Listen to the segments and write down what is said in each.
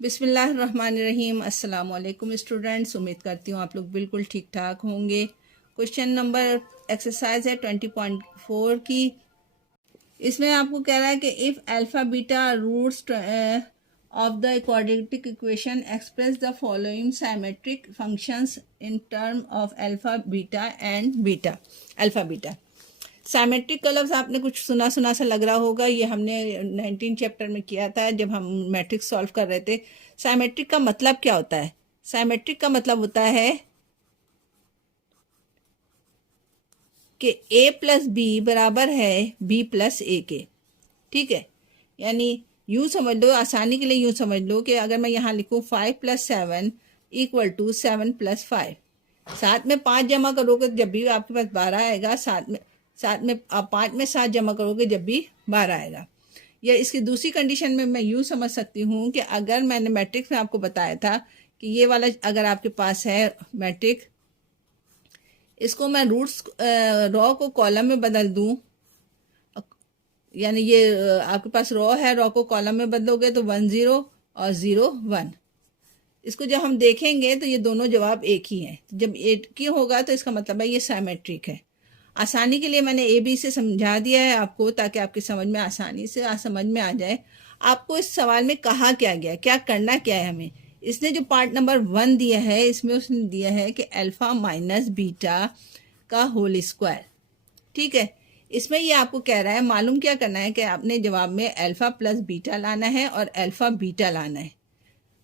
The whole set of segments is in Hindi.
बिस्मिल्लाहिर्रहमानिर्रहीम। अस्सलाम वालेकुम स्टूडेंट्स, उम्मीद करती हूँ आप लोग बिल्कुल ठीक ठाक होंगे। क्वेश्चन नंबर एक्सरसाइज है 20.4 की। इसमें आपको कह रहा है कि if alpha beta roots of the quadratic equation express the following symmetric functions in term of alpha beta and beta. Alpha beta symmetric का लफ्ज़ आपने कुछ सुना सुना सा लग रहा होगा। ये हमने 19 चैप्टर में किया था जब हम मैट्रिक्स सॉल्व कर रहे थे। साइमेट्रिक का मतलब क्या होता है? साइमेट्रिक का मतलब होता है कि a प्लस बी बराबर है b प्लस ए के। ठीक है, यानी यूँ समझ लो, आसानी के लिए यूँ समझ लो कि अगर मैं यहाँ लिखूँ 5 + 7 = 7 + 5, साथ में 5 जमा करोगे जब भी आपके पास 12 आएगा। साथ में आप 5 में 7 जमा करोगे जब भी 12 आएगा। या इसकी दूसरी कंडीशन में मैं यूँ समझ सकती हूँ कि अगर मैंने मैट्रिक्स में आपको बताया था कि ये वाला अगर आपके पास है मैट्रिक्स, इसको मैं रूट्स रॉ को कॉलम में बदल दूँ, यानी ये आपके पास रॉ है, रॉ को कॉलम में बदलोगे तो 1 0 और 0 1। इसको जब हम देखेंगे तो ये दोनों जवाब एक ही हैं। जब एक ही होगा तो इसका मतलब है ये साइमेट्रिक है। आसानी के लिए मैंने ए बी से समझा दिया है आपको, ताकि आपकी समझ में आसानी से समझ में आ जाए। आपको इस सवाल में कहा क्या गया, क्या करना क्या है हमें। इसने जो पार्ट नंबर 1 दिया है, इसमें उसने दिया है कि अल्फ़ा माइनस बीटा का होल स्क्वायर। ठीक है, इसमें ये आपको कह रहा है मालूम क्या करना है कि आपने जवाब में अल्फ़ा प्लस बीटा लाना है और अल्फ़ा बीटा लाना है।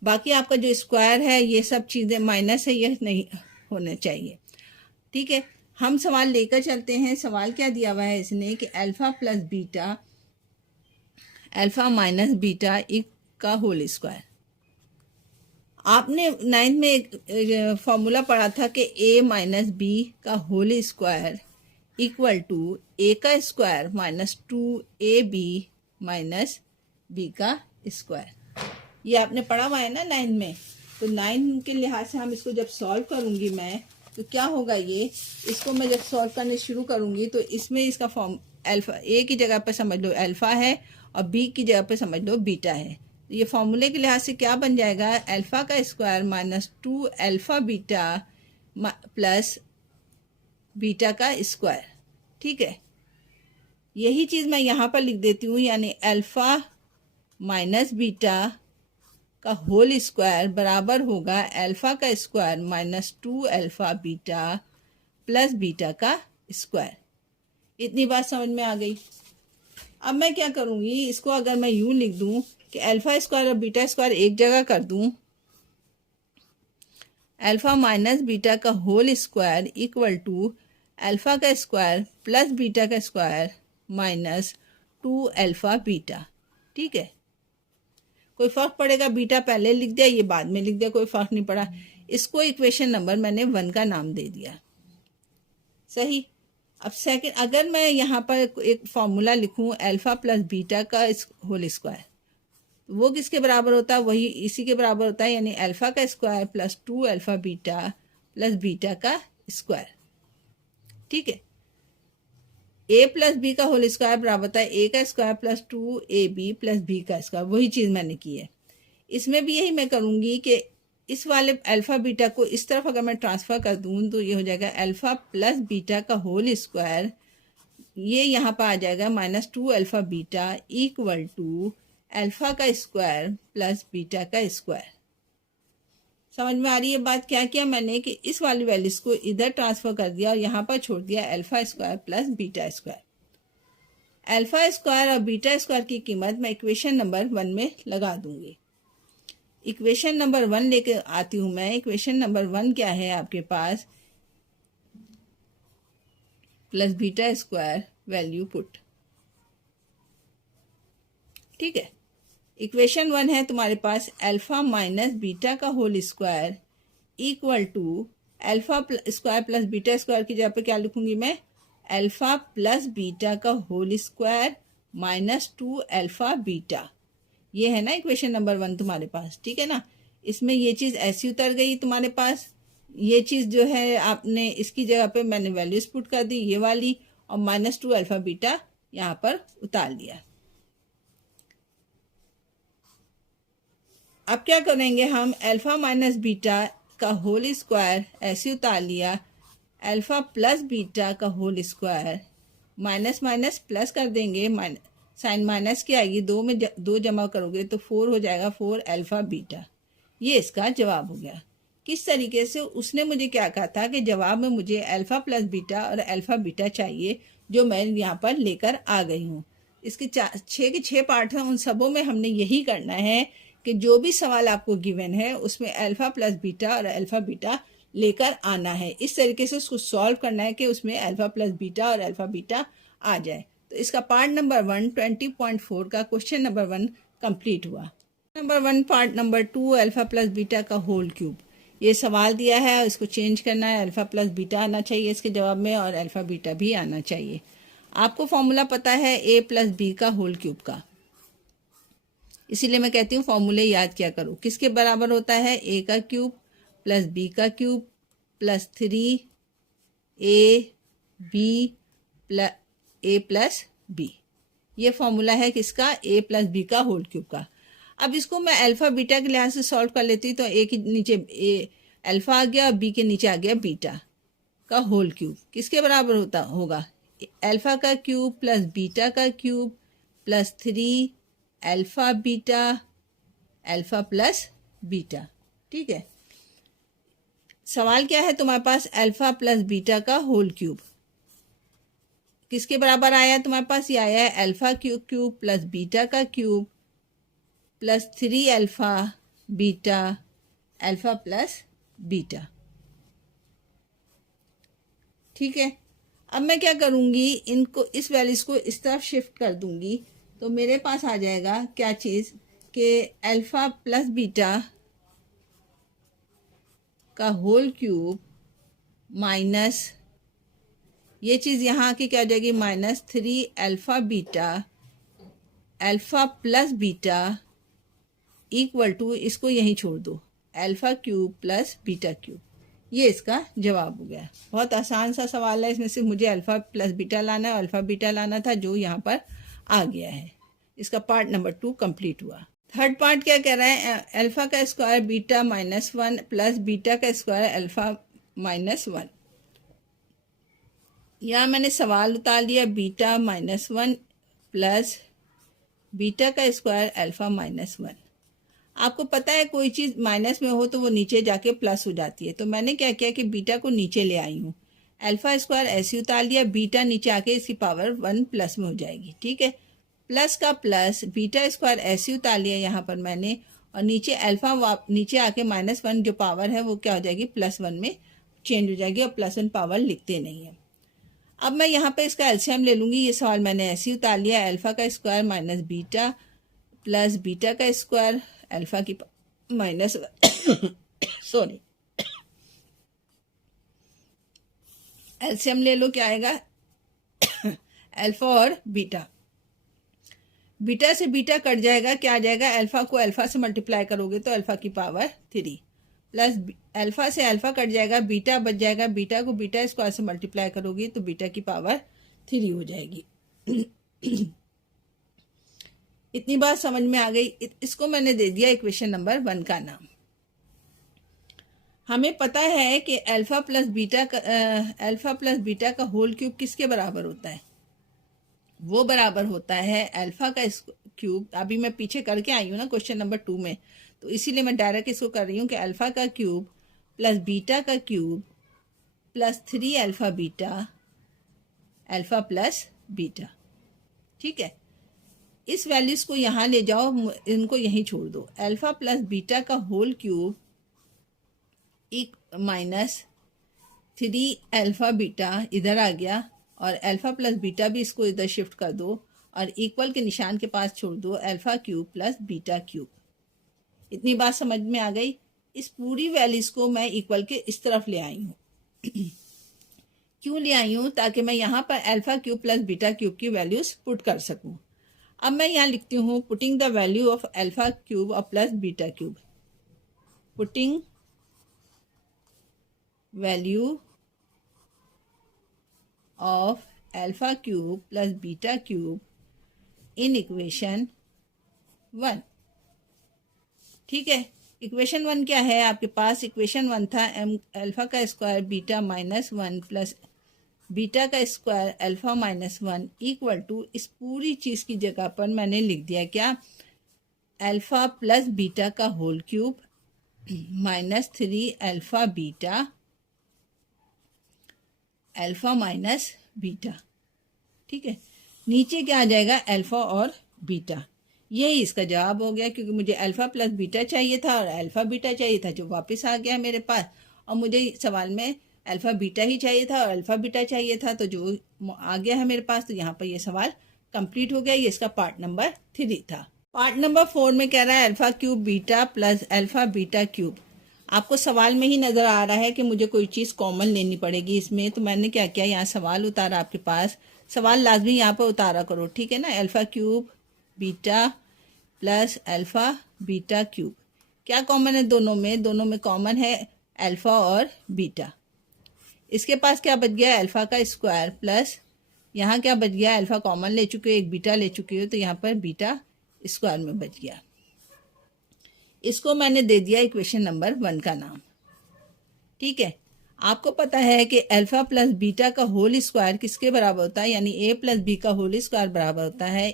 बाकी आपका जो स्क्वायर है ये सब चीज़ें माइनस है, ये नहीं होना चाहिए। ठीक है, हम सवाल लेकर चलते हैं। सवाल क्या दिया हुआ है इसने कि alpha plus beta, alpha minus beta का होल स्क्वायर। आपने 9th में एक फॉर्मूला पढ़ा था कि a माइनस बी का whole square equal to a का square minus 2ab minus b का स्क्वायर। ये आपने पढ़ा हुआ है ना 9th में। तो 9th के लिहाज से हम इसको जब सॉल्व करूँगी मैं, तो क्या होगा ये, इसको मैं जब सॉल्व करने शुरू करूँगी तो इसमें इसका फॉर्म अल्फ़ा, ए की जगह पर समझ लो अल्फ़ा है और बी की जगह पर समझ लो बीटा है। ये फॉर्मूले के लिहाज से क्या बन जाएगा, अल्फ़ा का square minus 2 alpha beta plus beta का स्क्वायर। ठीक है, यही चीज़ मैं यहाँ पर लिख देती हूँ, यानी अल्फ़ा माइनस बीटा का होल स्क्वायर बराबर होगा अल्फ़ा का square minus 2 alpha beta plus beta का स्क्वायर। इतनी बात समझ में आ गई। अब मैं क्या करूँगी, इसको अगर मैं यूँ लिख दूँ कि अल्फ़ा स्क्वायर और बीटा स्क्वायर एक जगह कर दूँ, अल्फ़ा माइनस बीटा का whole square equal to alpha का स्क्वायर प्लस बीटा का स्क्वायर माइनस 2 अल्फ़ा बीटा। ठीक है, कोई फ़र्क पड़ेगा, बीटा पहले लिख दिया, ये बाद में लिख दिया, कोई फ़र्क नहीं पड़ा। इसको इक्वेशन नंबर मैंने 1 का नाम दे दिया। सही। अब सेकंड, अगर मैं यहाँ पर एक फॉर्मूला लिखूँ अल्फ़ा प्लस बीटा का होल स्क्वायर, वो किसके बराबर होता है, वही इसी के बराबर होता है, यानी अल्फ़ा का square plus 2 alpha beta plus beta का स्क्वायर। ठीक है, a प्लस बी का होल स्क्वायर बराबर होता है a का square plus 2ab plus b का स्क्वायर। वही चीज़ मैंने की है। इसमें भी यही मैं करूँगी कि इस वाले अल्फ़ा बीटा को इस तरफ अगर मैं ट्रांसफ़र कर दूँ तो ये हो जाएगा अल्फ़ा प्लस बीटा का होल स्क्वायर, ये यहाँ पर आ जाएगा minus 2 alpha beta equal to alpha का स्क्वायर प्लस बीटा का स्क्वायर। समझ में आ रही है बात? क्या किया मैंने कि इस वाली वैल्यूज़ को इधर ट्रांसफ़र कर दिया और यहाँ पर छोड़ दिया alpha square plus beta square. Alpha square और बीटा स्क्वायर की कीमत मैं इक्वेशन नंबर 1 में लगा दूंगी। इक्वेशन नंबर 1 लेके आती हूँ मैं। इक्वेशन नंबर 1 क्या है आपके पास, plus beta square value put. ठीक है, इक्वेशन 1 है तुम्हारे पास अल्फ़ा माइनस बीटा का whole square equal to alpha square plus beta square की जगह पे क्या लिखूंगी मैं, अल्फ़ा प्लस बीटा का whole square minus 2 alpha beta. ये है ना इक्वेशन नंबर 1 तुम्हारे पास। ठीक है ना, इसमें ये चीज़ ऐसी उतर गई तुम्हारे पास। ये चीज़ जो है आपने इसकी जगह पे मैंने वैल्यूज पुट कर दी, ये वाली, और माइनस 2 अल्फ़ा बीटा यहाँ पर उतार लिया। अब क्या करेंगे हम, अल्फ़ा माइनस बीटा का होल स्क्वायर ऐसे उतार लिया, अल्फ़ा प्लस बीटा का whole square, minus minus plus कर देंगे, साइन माइनस की आएगी, दो में दो जमा करोगे तो 4 हो जाएगा, 4 अल्फ़ा बीटा। ये इसका जवाब हो गया। किस तरीके से उसने मुझे क्या कहा था कि जवाब में मुझे अल्फ़ा प्लस बीटा और अल्फ़ा बीटा चाहिए, जो मैं यहाँ पर लेकर आ गई हूँ। इसके 6 के 6 पार्ट हैं, उन सबों में हमने यही करना है कि जो भी सवाल आपको गिवन है उसमें अल्फ़ा प्लस बीटा और अल्फ़ा बीटा लेकर आना है। इस तरीके से उसको सॉल्व करना है कि उसमें अल्फ़ा प्लस बीटा और अल्फ़ा बीटा आ जाए। तो इसका पार्ट नंबर 1 20.4 का क्वेश्चन नंबर 1 कंप्लीट हुआ। Number 1 part number 2 alpha plus beta का होल क्यूब। ये सवाल दिया है, इसको चेंज करना है, अल्फ़ा प्लस बीटा आना चाहिए इसके जवाब में और अल्फ़ा बीटा भी आना चाहिए। आपको फॉर्मूला पता है ए प्लस बी का होल क्यूब का, इसीलिए मैं कहती हूँ फॉर्मूले याद किया करो। किसके बराबर होता है, ए का क्यूब प्लस बी का cube plus 3 A B plus A plus B. ये फॉर्मूला है किसका, ए प्लस बी का होल क्यूब का। अब इसको मैं अल्फ़ा बीटा के लिहाज से सॉल्व कर लेती, तो ए के नीचे ए अल्फ़ा आ गया और बी के नीचे आ गया बीटा का होल क्यूब। किसके बराबर होगा, अल्फ़ा का क्यूब प्लस बीटा का cube plus 3 alpha beta alpha plus beta. ठीक है, सवाल क्या है तुम्हारे पास, अल्फ़ा प्लस बीटा का होल क्यूब किसके बराबर आया है तुम्हारे पास, ये आया है अल्फ़ा क्यूब प्लस बीटा का cube plus 3 alpha beta alpha plus beta. ठीक है, अब मैं क्या करूँगी, इनको इस वैल्यूज़ को इस तरफ शिफ्ट कर दूँगी, तो मेरे पास आ जाएगा क्या चीज़ कि अल्फ़ा प्लस बीटा का होल क्यूब माइनस, ये चीज़ यहाँ आके क्या हो जाएगी, minus 3 alpha beta alpha plus beta equal to, इसको यहीं छोड़ दो, alpha cube plus beta cube. ये इसका जवाब हो गया। बहुत आसान सा सवाल है, इसमें सिर्फ मुझे अल्फ़ा प्लस बीटा लाना है, अल्फ़ा बीटा लाना था, जो यहाँ पर आ गया है। इसका पार्ट नंबर 2 कंप्लीट हुआ। थर्ड पार्ट क्या कह रहा है, अल्फ़ा का square beta minus 1 plus beta का स्क्वायर अल्फ़ा माइनस 1। यहाँ मैंने सवाल उतार लिया, बीटा माइनस 1 प्लस बीटा का स्क्वायर अल्फ़ा माइनस 1। आपको पता है कोई चीज़ माइनस में हो तो वो नीचे जाके प्लस हो जाती है, तो मैंने क्या किया कि बीटा को नीचे ले आई हूँ, अल्फ़ा स्क्वायर ऐसे उतार लिया, बीटा नीचे आके इसकी पावर 1 प्लस में हो जाएगी। ठीक है, प्लस का प्लस, बीटा स्क्वायर ऐसे उतार लिया यहाँ पर मैंने, और नीचे अल्फ़ा नीचे आके माइनस 1 जो पावर है वो क्या हो जाएगी, प्लस 1 में चेंज हो जाएगी, और प्लस 1 पावर लिखते नहीं है। अब मैं यहाँ पे इसका एलसीएम ले लूँगी, ये सवाल मैंने ऐसे ही उतार लिया, अल्फ़ा का square minus beta plus beta का स्क्वायर अल्फ़ा की माइनस सॉरी, एलसीएम ले लो, क्या आएगा अल्फ़ा और बीटा, बीटा से बीटा कट जाएगा, क्या आ जाएगा, अल्फ़ा को अल्फ़ा से मल्टीप्लाई करोगे तो अल्फ़ा की पावर 3 प्लस अल्फ़ा से अल्फ़ा कट जाएगा, बीटा बच जाएगा, बीटा को बीटा स्क्वायर से मल्टीप्लाई करोगी तो बीटा की पावर 3 हो जाएगी। इतनी बात समझ में आ गई। इसको मैंने दे दिया इक्वेशन नंबर 1 का नाम। हमें पता है कि अल्फ़ा प्लस बीटा का होल क्यूब किसके बराबर होता है, वो बराबर होता है अल्फ़ा का क्यूब। अभी मैं पीछे करके आई हूँ ना क्वेश्चन नंबर 2 में, तो इसीलिए मैं डायरेक्ट इसको कर रही हूँ कि अल्फ़ा का क्यूब प्लस बीटा का cube plus 3 alpha beta alpha plus beta. ठीक है, इस वैल्यूज़ को यहाँ ले जाओ, इनको यहीं छोड़ दो, अल्फ़ा प्लस बीटा का होल क्यूब एक माइनस 3 अल्फ़ा बीटा इधर आ गया, और अल्फ़ा प्लस बीटा भी इसको इधर शिफ्ट कर दो, और इक्वल के निशान के पास छोड़ दो, alpha cube plus beta cube. इतनी बात समझ में आ गई। इस पूरी वैल्यूज़ को मैं इक्वल के इस तरफ ले आई हूँ। क्यों ले आई हूँ, ताकि मैं यहाँ पर alpha cube plus beta cube की वैल्यूज़ पुट कर सकूँ। अब मैं यहाँ लिखती हूँ, putting the value of alpha cube और plus beta cube, putting value of alpha cube plus beta cube in equation 1। ठीक है। इक्वेशन 1 क्या है आपके पास? इक्वेशन 1 था एम अल्फ़ा का square beta minus 1 plus beta का square alpha minus 1 equal to, इस पूरी चीज़ की जगह पर मैंने लिख दिया क्या? अल्फ़ा प्लस बीटा का whole cube minus 3 alpha beta alpha minus beta. ठीक है, नीचे क्या आ जाएगा? अल्फ़ा और बीटा। यही इसका जवाब हो गया, क्योंकि मुझे अल्फ़ा प्लस बीटा चाहिए था और अल्फ़ा बीटा चाहिए था, जो वापस आ गया मेरे पास। और मुझे सवाल में अल्फ़ा बीटा ही चाहिए था और अल्फ़ा बीटा चाहिए था, तो जो आ गया है मेरे पास, तो यहाँ पर ये सवाल कंप्लीट हो गया। ये इसका पार्ट नंबर 3 था। पार्ट नंबर 4 में कह रहा है alpha cube beta plus alpha beta cube. आपको सवाल में ही नज़र आ रहा है कि मुझे कोई चीज़ कॉमन लेनी पड़ेगी इसमें, तो मैंने क्या किया, यहाँ सवाल उतारा आपके पास। सवाल लाजमी यहाँ पर उतारा करो, ठीक है ना। Alpha cube beta plus alpha beta cube, क्या कॉमन है दोनों में? दोनों में कॉमन है अल्फ़ा और बीटा। इसके पास क्या बच गया? अल्फ़ा का स्क्वायर प्लस यहाँ क्या बच गया? अल्फ़ा कॉमन ले चुके हो, एक बीटा ले चुके हो, तो यहाँ पर बीटा स्क्वायर में बच गया। इसको मैंने दे दिया इक्वेशन नंबर 1 का नाम। ठीक है, आपको पता है कि अल्फ़ा प्लस बीटा का होल स्क्वायर किसके बराबर होता है? यानी ए प्लस बी का होल स्क्वायर बराबर होता है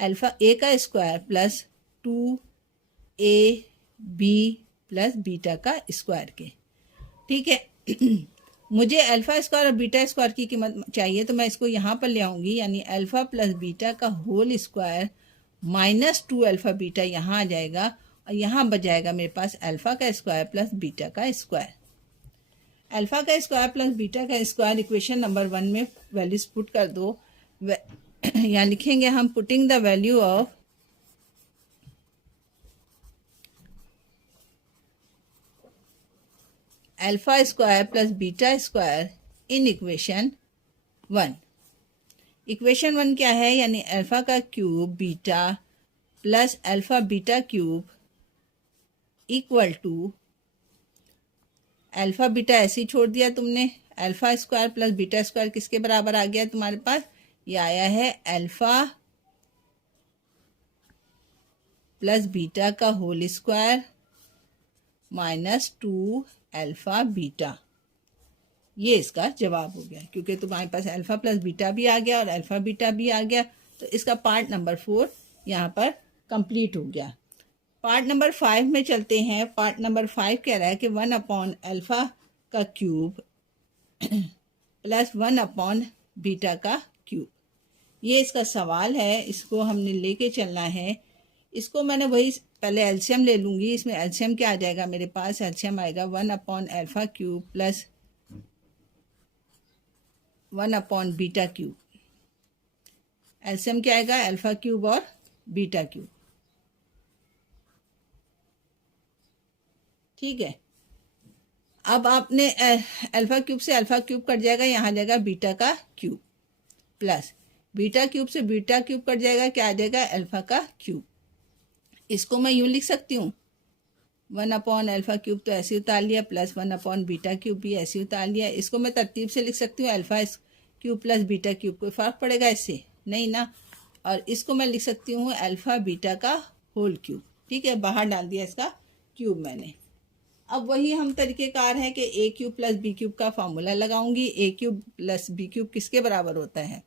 अल्फ़ा ए का square plus 2 B plus beta का स्क्वायर के। ठीक है मुझे अल्फ़ा स्क्वायर और बीटा स्क्वायर की कीमत चाहिए, तो मैं इसको यहाँ पर ले आऊँगी, यानी अल्फ़ा प्लस बीटा का whole square minus 2 alpha beta यहाँ आ जाएगा, और यहाँ बच जाएगा मेरे पास अल्फ़ा का स्क्वायर प्लस बीटा का स्क्वायर। अल्फ़ा का स्क्वायर प्लस बीटा का स्क्वायर इक्वेशन नंबर 1 में वैल्यूज पुट कर दो। यहाँ लिखेंगे हम, putting the value of alpha square plus beta square in equation 1। Equation 1 क्या है? यानी अल्फ़ा का cube beta plus alpha beta cube equal to, alpha beta ऐसे ही छोड़ दिया तुमने, alpha square plus beta square किसके बराबर आ गया तुम्हारे पास? ये आया है अल्फ़ा प्लस बीटा का whole square minus 2 alpha beta. ये इसका जवाब हो गया, क्योंकि तुम्हारे पास अल्फ़ा प्लस बीटा भी आ गया और अल्फ़ा बीटा भी आ गया, तो इसका पार्ट नंबर 4 यहाँ पर कंप्लीट हो गया। पार्ट नंबर 5 में चलते हैं। पार्ट नंबर 5 कह रहा है कि 1 अपॉन अल्फ़ा का क्यूब प्लस 1 अपॉन बीटा का क्यूब। ये इसका सवाल है, इसको हमने लेके चलना है। इसको मैंने वही पहले एलसीएम ले लूँगी। इसमें एलसीएम क्या आ जाएगा मेरे पास? एलसीएम आएगा 1 upon alpha cube plus 1 upon beta cube. LCM क्या आएगा? अल्फ़ा क्यूब और बीटा क्यूब। ठीक है, अब आपने अल्फ़ा क्यूब से अल्फ़ा क्यूब कट जाएगा, यहाँ आ जाएगा बीटा का क्यूब, प्लस बीटा क्यूब से बीटा क्यूब कट जाएगा, क्या आ जाएगा? अल्फ़ा का क्यूब। इसको मैं यूँ लिख सकती हूँ, 1 अपॉन अल्फ़ा क्यूब तो ऐसे उतार लिया, प्लस 1 अपॉन बीटा क्यूब भी ऐसे उतार लिया। इसको मैं तरतीब से लिख सकती हूँ, alpha cube plus beta cube. कोई फ़र्क पड़ेगा इससे? नहीं ना। और इसको मैं लिख सकती हूँ अल्फ़ा बीटा का होल क्यूब। ठीक है, बाहर डाल दिया इसका क्यूब मैंने। अब वही हम तरीक़ेकार है कि ए क्यूब प्लस बी क्यूब का फार्मूला लगाऊंगी। ए क्यूब प्लस बी क्यूब किसके बराबर होता है?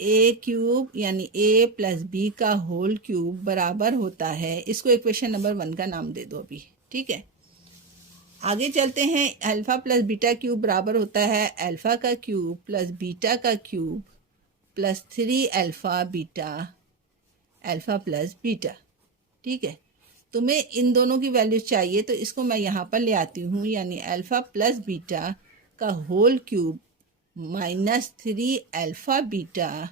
ए क्यूब यानी ए प्लस बी का होल क्यूब बराबर होता है, इसको इक्वेशन नंबर 1 का नाम दे दो अभी। ठीक है, आगे चलते हैं। अल्फ़ा प्लस बीटा क्यूब बराबर होता है अल्फ़ा का क्यूब प्लस बीटा का cube plus 3 alpha beta alpha plus beta. ठीक है, तुम्हें इन दोनों की वैल्यूज चाहिए, तो इसको मैं यहाँ पर ले आती हूँ, यानी अल्फ़ा प्लस बीटा का whole cube minus 3 alpha beta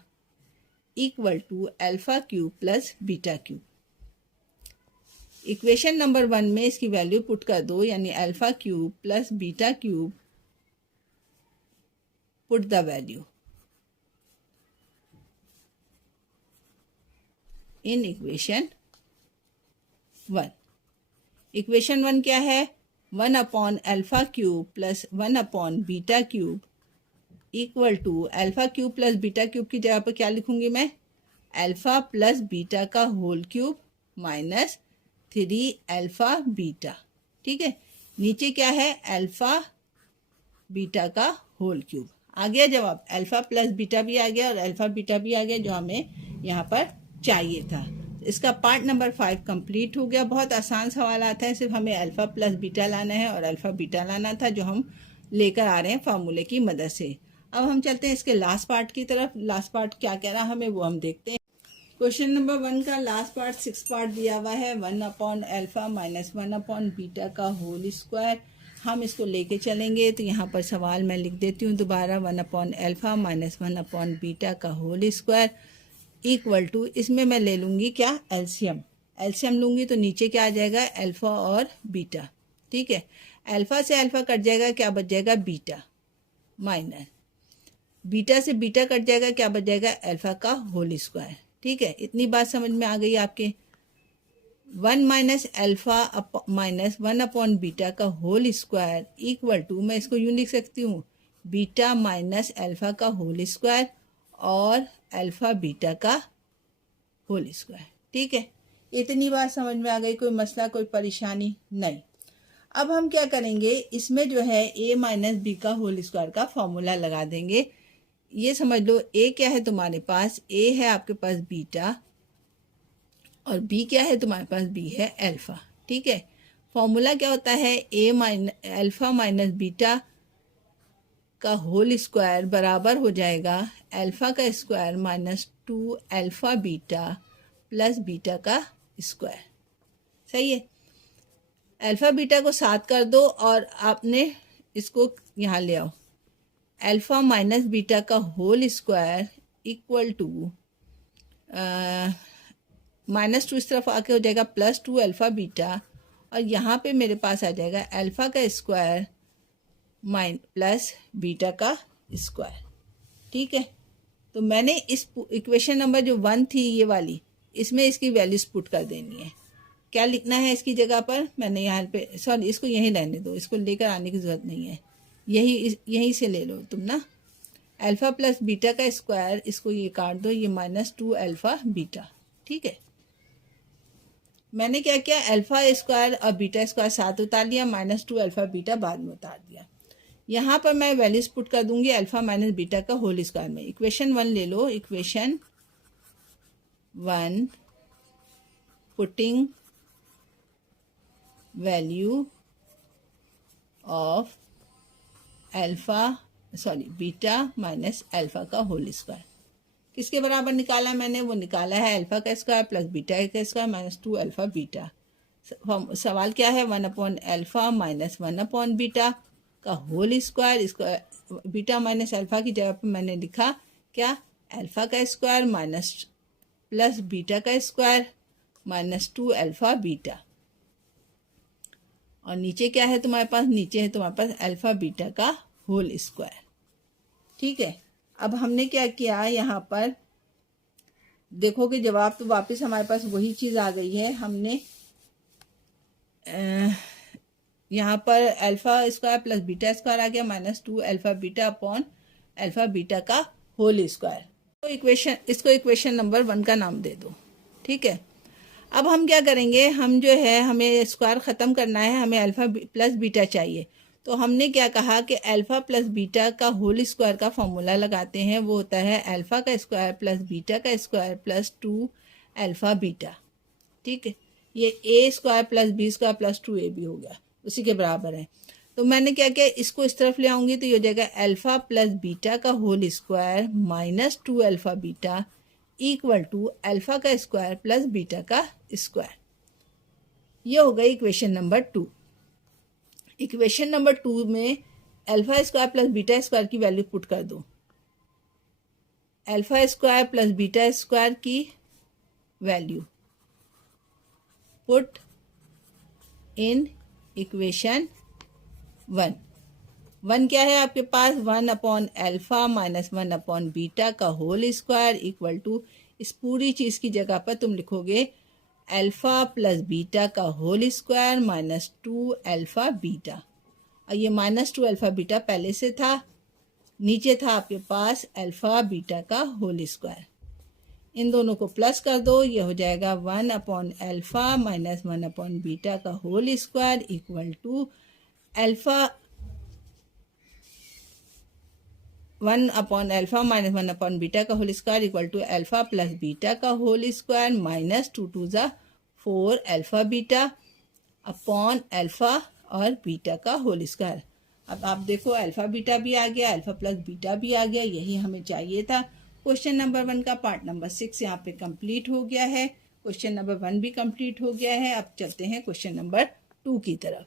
equal to alpha cube plus beta cube. Equation number 1 में इसकी वैल्यू पुट कर दो, यानी alpha cube plus beta cube, put the value in equation 1। Equation 1 क्या है? 1 upon alpha cube plus 1 upon beta cube equal to alpha cube plus beta cube की जगह पर क्या लिखूंगी मैं? अल्फ़ा प्लस बीटा का whole cube minus 3 alpha beta. ठीक है, नीचे क्या है, अल्फ़ा बीटा का होल क्यूब। आ गया जवाब, अल्फ़ा प्लस बीटा भी आ गया और अल्फ़ा बीटा भी आ गया जो हमें यहाँ पर चाहिए था। इसका पार्ट नंबर 5 कंप्लीट हो गया। बहुत आसान सवाल आता है, सिर्फ हमें अल्फ़ा प्लस बीटा लाना है और अल्फ़ा बीटा लाना था जो हम लेकर आ रहे हैं फार्मूले की मदद से। अब हम चलते हैं इसके लास्ट पार्ट की तरफ। लास्ट पार्ट क्या कह रहा हमें वो हम देखते हैं। क्वेश्चन नंबर 1 का लास्ट पार्ट 6 पार्ट दिया हुआ है, 1/अल्फ़ा माइनस 1/बीटा का होल स्क्वायर। हम इसको लेके चलेंगे तो यहाँ पर सवाल मैं लिख देती हूँ दोबारा, 1/अल्फ़ा माइनस 1/बीटा का होल स्क्वायर इक्वल टू, इसमें मैं ले लूँगी क्या, एलसीएम। एलसीएम लूँगी तो नीचे क्या आ जाएगा, अल्फ़ा और बीटा। ठीक है, अल्फ़ा से अल्फ़ा कट जाएगा, क्या बच जाएगा, बीटा, माइनस बीटा से बीटा कट जाएगा, क्या बच जाएगा, अल्फ़ा का होल स्क्वायर। ठीक है, इतनी बात समझ में आ गई आपके। 1 माइनस अल्फ़ा माइनस 1/बीटा का होल स्क्वायर इक्वल टू, मैं इसको यूँ लिख सकती हूँ, बीटा माइनस अल्फ़ा का होल स्क्वायर और अल्फ़ा बीटा का होल स्क्वायर। ठीक है, इतनी बात समझ में आ गई, कोई मसला कोई परेशानी नहीं। अब हम क्या करेंगे, इसमें जो है a माइनस बी का होल स्क्वायर का फॉर्मूला लगा देंगे। ये समझ लो, a क्या है तुम्हारे पास, a है आपके पास बीटा और b क्या है तुम्हारे पास, b है अल्फ़ा। ठीक है, फॉर्मूला क्या होता है, अल्फ़ा माइनस बीटा का होल स्क्वायर बराबर हो जाएगा अल्फ़ा का square minus 2 alpha beta plus beta का स्क्वायर। सही है, अल्फ़ा बीटा को साथ कर दो और आपने इसको यहाँ ले आओ, अल्फ़ा माइनस बीटा का होल स्क्वायर इक्वल टू -2 इस तरफ आके हो जाएगा +2 अल्फ़ा बीटा, और यहाँ पे मेरे पास आ जाएगा अल्फ़ा का स्क्वायर प्लस बीटा का स्क्वायर। ठीक है, तो मैंने इस इक्वेशन नंबर जो 1 थी ये वाली, इसमें इसकी वैल्यूज पुट कर देनी है। क्या लिखना है इसकी जगह पर, मैंने यहाँ पे, सॉरी इसको यहीं रहने दो, इसको लेकर आने की ज़रूरत नहीं है, यहीं से ले लो तुम ना। अल्फ़ा प्लस बीटा का स्क्वायर, इसको ये काट दो, ये -2 अल्फ़ा बीटा। ठीक है, मैंने क्या किया, अल्फ़ा स्क्वायर और बीटा स्क्वायर साथ उतार लिया, -2 अल्फ़ा बीटा बाद में उतार दिया। यहाँ पर मैं वैल्यूज पुट कर दूंगी अल्फ़ा माइनस बीटा का होल स्क्वायर में। इक्वेशन 1 ले लो, equation 1 putting value of beta minus alpha का होल स्क्वायर किसके बराबर निकाला मैंने, वो निकाला है अल्फ़ा का स्क्वायर प्लस बीटा का स्क्वायर -2 अल्फ़ा बीटा। सवाल क्या है, 1/अल्फ़ा माइनस 1/बीटा का होल स्क्वायर। इसको बीटा माइनस अल्फ़ा की जगह पर मैंने लिखा क्या, अल्फ़ा का स्क्वायर माइनस प्लस बीटा का स्क्वायर -2 अल्फ़ा बीटा, और नीचे क्या है तुम्हारे पास, नीचे है तुम्हारे पास अल्फ़ा बीटा का होल स्क्वायर। ठीक है, अब हमने क्या किया, यहाँ पर देखोगे जवाब तो वापस हमारे पास वही चीज़ आ गई है। हमने यहाँ पर alpha square plus beta square आ गया, -2 alpha beta upon alpha beta का होल स्क्वायर। तो इसको इक्वेशन नंबर 1 का नाम दे दो। ठीक है, अब हम क्या करेंगे, हम जो है हमें स्क्वायर ख़त्म करना है, हमें अल्फ़ा प्लस बीटा चाहिए। तो हमने क्या कहा कि अल्फ़ा प्लस बीटा का होल स्क्वायर का फॉर्मूला लगाते हैं, वो होता है अल्फ़ा का स्क्वायर प्लस बीटा का स्क्वायर प्लस 2 अल्फ़ा बीटा। ठीक है, ये a square plus B square plus 2ab हो गया, उसी के बराबर है। तो मैंने क्या किया, इसको इस तरफ ले आऊँगी तो ये हो जाएगा अल्फ़ा प्लस बीटा का whole square -2 alpha beta equal to alpha का स्क्वायर प्लस बीटा का स्क्वायर। ये हो गई इक्वेशन नंबर 2। इक्वेशन नंबर 2 में alpha square plus beta square की वैल्यू पुट कर दो। Alpha square plus beta square की वैल्यू पुट इन इक्वेशन 1 क्या है आपके पास, 1/अल्फ़ा माइनस 1/बीटा का होल स्क्वायर इक्वल टू, इस पूरी चीज़ की जगह पर तुम लिखोगे अल्फ़ा प्लस बीटा का होल स्क्वायर -2 अल्फ़ा बीटा, और ये -2 अल्फ़ा बीटा पहले से था, नीचे था आपके पास अल्फ़ा बीटा का होल स्क्वायर। इन दोनों को प्लस कर दो, ये हो जाएगा 1/अल्फ़ा माइनस 1/बीटा का whole square equal to alpha 1/अल्फ़ा माइनस 1/बीटा का whole square equal to alpha plus beta का होल स्क्वायर माइनस 2 2 ज़ा 4 अल्फ़ा बीटा अपॉन अल्फ़ा और बीटा का होल स्क्वायर। अब आप देखो अल्फ़ा बीटा भी आ गया, अल्फ़ा प्लस बीटा भी आ गया, यही हमें चाहिए था। क्वेश्चन नंबर 1 का पार्ट नंबर 6 यहाँ पे कंप्लीट हो गया है। क्वेश्चन नंबर 1 भी कंप्लीट हो गया है। अब चलते हैं क्वेश्चन नंबर 2 की तरफ।